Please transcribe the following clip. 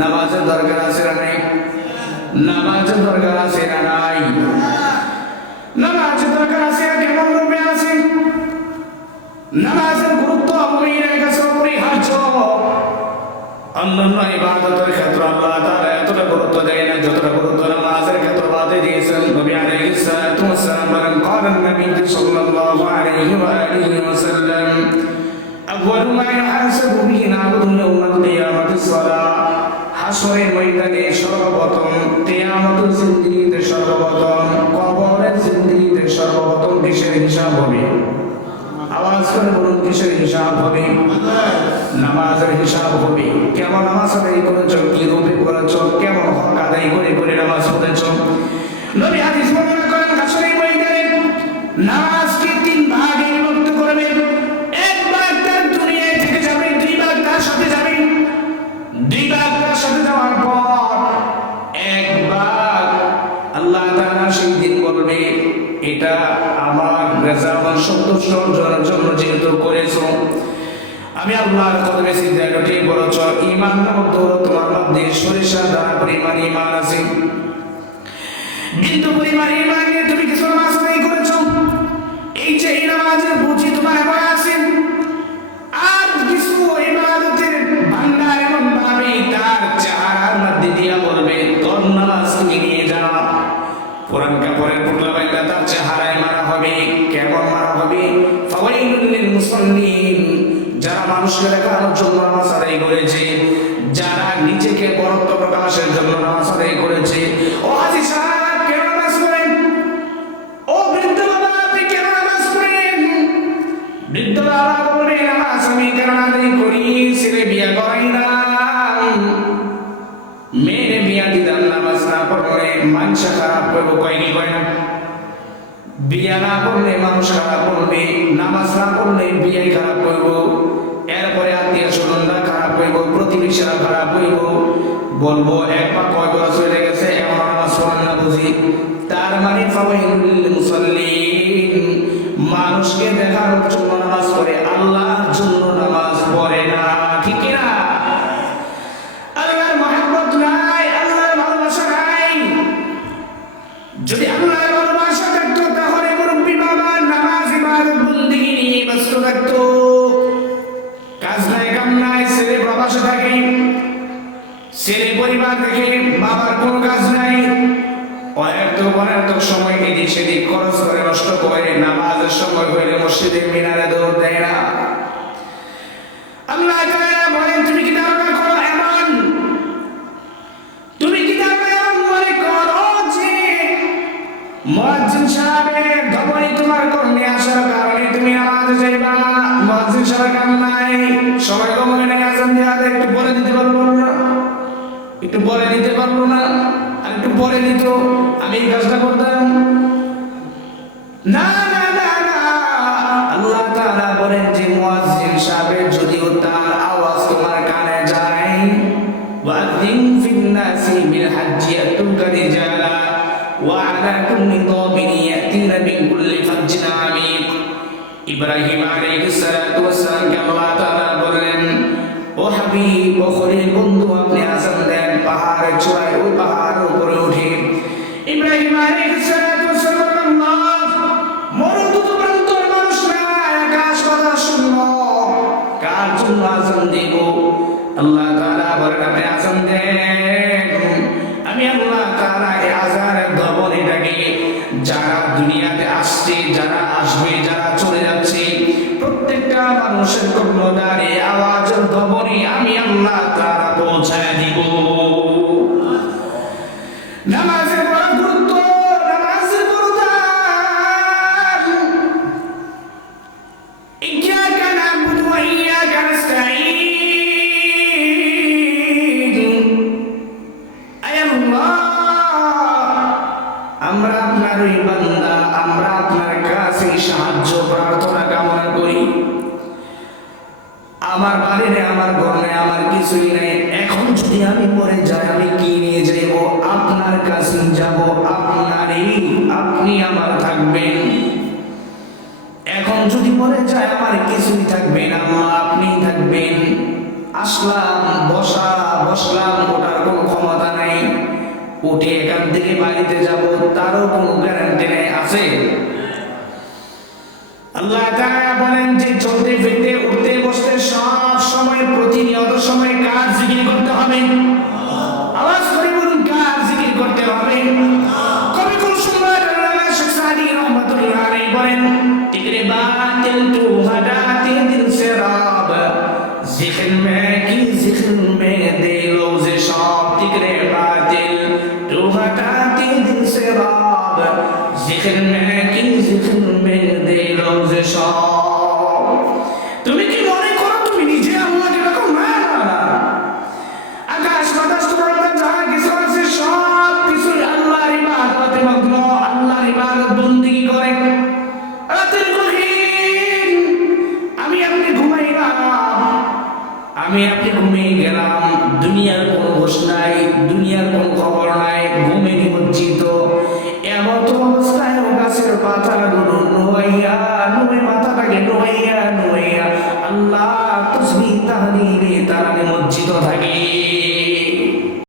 নামাজের দরকার আছে না নাই? নামাজের দরকার আছে না নাই? নামাজের দরকার আছে, কেমন রূপে আছে? নামাজের গুরুত্ব মুমিনের কাছে অপরিহার্য। অন্যান্য ইবাদতের ক্ষেত্রে আল্লাহ তাআলা এতটা গুরুত্ব দেয় না যতটা গুরুত্ব নামাজের ক্ষেত্রে বাদে দিয়েছেন। নবী আলাইহিস সালাতু ওয়াস সালাম বলেন, قال النبي صلى الله عليه وآله وسلم أول ما يحاسب به العبد يوم القيامة الصلاة। হাশরের ময়দানে সর্বপ্রথম, কিয়ামতের জিন্দেগিতে সর্বপ্রথম, কবরের জিন্দেগিতে সর্বপ্রথম কিসের হিসাব হবে? আওয়াজ করে বলুন, কিসের হিসাব হবে? নামাজের হিসাব হবে। কেমন নামাজ আদায় করেছো, কি রূপে করেছো, কেমন হক আদায় করে করে নামাজ পড়েছো। নবী হাদিস বর্ণনা করেন, হাশরের ময়দানে নামাজকে তিন ভাগে বিভক্ত করবেন। এক ভাগ তার দুনিয়া থেকে যাবে, দুই ভাগ তার সাথে যাবে। দুই ভাগ তার সাথে যাওয়ার পর এক ভাগ আল্লাহ তাআলা সেই দিন বলবে, এটা আমার রেজাল্ট সন্তুষ্ট অর্জনের জন্য যেহেতু করেছো, আমি আল্লাহর কদমে সিজদা করে বলেছ, ঈমান নামক দৌলত তোমার মধ্যে সরিষা দানা পরিমাণ ঈমান আছে। বিন্দু পরিমাণ ঈমান নিয়ে তুমি কিছু নামাজ আদায় করেছো, এই যে এই নামাজের বুঝি তোমার এমন আছে। আর কিছু ইবাদতের ভান্ডার এমন ভাবে তার চেহারার মধ্যে দিয়া বলবে, তোর নামাজ তুমি নিয়ে যাও। পুরান কাপড়ের পুতলা বাইন্দা তার চেহারায় মারা হবে। কেমন মারা হবে? ফাওয়াইলুল লিল মুসাল্লিন, যারা মানুষকে দেখানোর জন্য নামাজ আদায় করেছে, যারা নিজেকে বরত্ব প্রকাশের জন্য নামাজ আদায় করেছে। ও হাজী সাহেব, কেন নামাজ পড়েন? ও বৃদ্ধ বাবা, আপনি কেন নামাজ পড়েন? বৃদ্ধ বাবা বলবে, নামাজ আমি কেন আদায় করি? ছেলে বিয়ে করাই না, মেয়ের বিয়া দিদার নামাজ না পড়লে মানুষ খারাপ করবো। কয়নি কয় না? বিয়া না করলে মানুষ খারাপ করবে, নামাজ না পড়লে বিয়ে খারাপ করবো, এরপরে আত্মীয় স্বজনরা খারাপ করবো, প্রতিবেশীরা খারাপ করবো। বলবো এক পা কয় বছর চলে গেছে, এখন নামাজ পড়েন না বুঝি। তার মানে ফাওয়াইলুল লিল মুসাল্লিন, মানুষকে দেখানোর জন্য নামাজ পড়ে, আল্লাহর জন্য নামাজ পড়ে না। ঠিক না? আল্লাহর মহব্বত নাই, আল্লাহর ভালোবাসা নাই। যদি আল্লাহর ভালোবাসা থাকতো তাহলে মুরব্বী বাবা নামাজ ইবাদত বন্দেগী নিয়ে ব্যস্ত থাকতো। কাজ নাই, কাম নাই, ছেলে প্রবাসে থাকে, ছেলে পরিবার দেখে, বাবার কোনো কাজ নাই। অনেক সময় এদিক সেদিক খরচ করে নষ্ট করে, নামাজের সময় হইলে মসজিদের মিনারে দৌড় দেয় না। আল্লাহ তাআলা বলেন, তুমি কি ধারণা করো এমন? তুমি কি ধারণা এমন মনে করো যে মুয়াজ্জিন সাহেবের ধমনী তোমার কর্মে আসার কারণে তুমি নামাজে যাইবা? মুয়াজ্জিন সাহেব কাম নাই, সময় কমে নাই, আজান দিয়ে আগে একটু পরে দিতে পারবো না? একটু পরে দিতে পারবো না? আর একটু পরে দিত, আমি এই কাজটা করতাম না। না না না, আল্লাহ তাআলা বলেন যে মুয়াজ্জিন সাহেবের যদিও তার আওয়াজ তোমার কানে যায়, ওয়াযিন ফিন নাসি বিল হাজ্জি ইয়াতুকা রিজালা ওয়া আলা কুল্লি দাবিরি ইয়াতিনা মিন কুল্লি ফাজ্জিন আমিক। ইব্রাহিম আলাইহিস সালাতু ওয়াস সালাম কে আল্লাহ তাআলা বলেন, ও হাবিব, ও খলিল বন্ধু, আপনি আযান দেন পাহাড়ের চূড়ায়, ওই পাহাড়ের উপরে উঠে। ইব্রাহিম আলাইহিস সালাতু ওয়াস সালাম মরুভূমি প্রান্তর মানুষ না, আকাশ বাতাস শূন্য, কার জন্য আযান দেব? আল্লাহ তাআলা বলেন, আপনি আযান দেন। আমি আল্লাহ তাআলা এই আযানের ধ্বনিটাকে যারা দুনিয়াতে আসছে, যারা আসবে, যারা চলে যাচ্ছে, প্রত্যেকটা মানুষের কর্ণধারে আওয়াজের ধ্বনি আমি আল্লাহ তাআলা পৌঁছায় দিব। নামাজের বড় গুরুত্ব, নামাজের বড় দাম। ইয়্যাকা না'বুদু ওয়া ইয়্যাকা নাস্তাঈন। আয় আল্লাহ, আমরা আপনারই বান্দা, আমরা আপনার কাছে সাহায্য প্রার্থনা কামনা করি। আমার বাড়ি নেই, আমার ঘর নেই, আমার কিছুই নেই। এখন যদি আমি মরে যাই, আমি কি নিয়ে যাইব? আপনার কাছে যাব, আপনি আমার থাকবেন। এখন যদি মরে যায়, আমার কিছুই থাকবে না, আপনি থাকবেন। আসলাম, বসলাম, ওটা উঠে এখান থেকে বাড়িতে যাব তারও কোনো গ্যারান্টি নেই, আছে? আল্লাহ তাআলা বলেন যে চলতে ফিরতে উঠতে বসতে সব সময় প্রতিনিয়ত সময় কার জিকির করতে হবে? আওয়াজ করে বলুন, কার জিকির করতে হবে? কবি কুলসুম আল্লামা শেখ সাদী রহমাতুল্লাহ আলাইহি বলেন, টিকরে বাতিল তু হদাতে দিল সে রাব, জিকির মে কি জিকির মে দিলো যে সব, টিকরে বাতিল তু হদাতে দিল সে রাব, জিকির মে কি জিকির মে দিলো যে সব। তুমি কি মনে করো তুমি নিজে আল্লাহকে এরকম? না না না, আকাশ বাতাস তোমার যা কিছু আছে সব কিছু আল্লাহর ইবাদতে মগ্ন, আল্লাহর ইবাদত বন্দেগী করে। রাতের গহীন আমি আপনি ঘুমাইলাম, আমি আপনি ঘুমিয়ে গেলাম, দুনিয়ার কোনো হোশ নাই, দুনিয়ার কোনো খবর নাই, ঘুমে নিমজ্জিত। এমত অবস্থায় গাছের পাতাগুলো নোয়াইয়া নোয়ে মাথাটাকে নোয়াইয়া নোয়াইয়া আল্লাহ তাসবিহ তাহলিলের